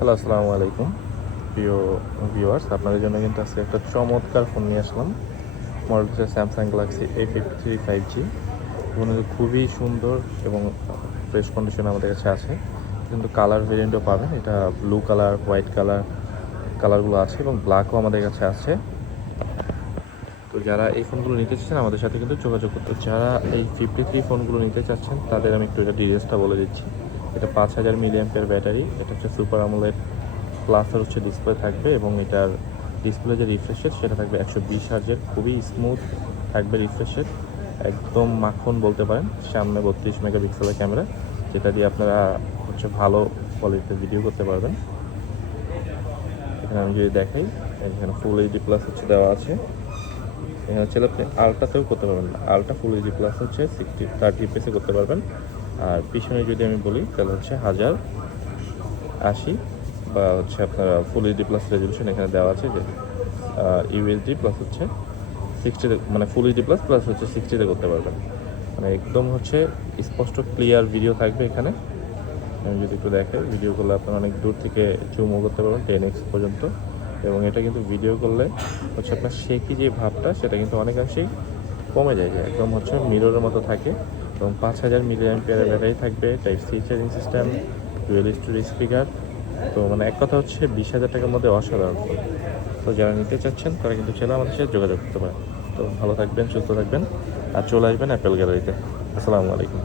Hello, আসসালামু আলাইকুম প্রিয় ভিউয়ার্স। আপনাদের জন্য কিন্তু আজকে একটা চমৎকার ফোন নিয়ে আসলাম। মডেল হচ্ছে স্যামসাং গ্যালাক্সি A53 5G। ফোনটি খুবই সুন্দর এবং ফ্রেশ কন্ডিশন আমাদের কাছে আছে। কিন্তু কালার ভেরিয়েন্টও পাবেন, এটা ব্লু কালার, হোয়াইট কালারগুলো আছে এবং ব্ল্যাকও আমাদের কাছে আছে। তো যারা এই ফোনগুলো নিতে চাচ্ছেন আমাদের সাথে কিন্তু যোগাযোগ করতে, যারা এই 53 ফোনগুলো নিতে চাচ্ছেন তাদের আমি একটু এটা ডিটেলসটা বলে দিচ্ছি। এটা 5000 মিলিঅ্যাম্পিয়ার ব্যাটারি, এটা হচ্ছে সুপার আমোলেড প্লাসের হচ্ছে ডিসপ্লে থাকবে এবং এটার ডিসপ্লে যে রিফ্রেশ রেট সেটা থাকবে 120 হার্জের, খুবই স্মুথ থাকবে রিফ্রেশ রেট, একদম মাখন বলতে পারেন। সামনে 32 মেগাপিক্সেলের ক্যামেরা, যেটা দিয়ে আপনারা হচ্ছে ভালো কোয়ালিটিতে ভিডিও করতে পারবেন। এখানে আমি যদি দেখাই, এখানে ফুল এইচডি প্লাস হচ্ছে দেওয়া আছে। এখানে হচ্ছে আপনি আলট্রাতেও করতে পারবেন না, আলট্রা ফুল এইচডি প্লাস হচ্ছে 30 এফপিএসে করতে পারবেন। আর পিছনে যদি আমি বলি তাহলে হচ্ছে 1080 বা হচ্ছে আপনার ফুল এইচডি প্লাস রেজলিউশন এখানে দেওয়া আছে, যে ইউএসডি প্লাস হচ্ছে 60, মানে ফুল এইচডি প্লাস প্লাস হচ্ছে 60তে করতে পারবেন। মানে একদম হচ্ছে স্পষ্ট ক্লিয়ার ভিডিও থাকবে এখানে। আমি যদি একটু দেখাই, ভিডিও করলে আপনারা অনেক দূর থেকে জুমও করতে পারবেন 10x পর্যন্ত। এবং এটা কিন্তু ভিডিও করলে হচ্ছে আপনার শেকি যে ভাবটা সেটা কিন্তু অনেকাংশেই কমে যায়, যে একদম হচ্ছে মিররের মতো থাকে। এবং 5000 মিলিঅ্যাম্পিয়ারের ব্যাটারি থাকবে, type C charging system, dual storage speaker. তো মানে এক কথা হচ্ছে 20,000 টাকার মধ্যে অসাধারণ ফোন। তো যারা নিতে চাচ্ছেন তারা কিন্তু চাইলে আমাদের সাথে যোগাযোগ করতে পারেন। তো ভালো থাকবেন, সুস্থ থাকবেন, আর চলে আসবেন অ্যাপেল গ্যালারিতে। আসসালামু আলাইকুম।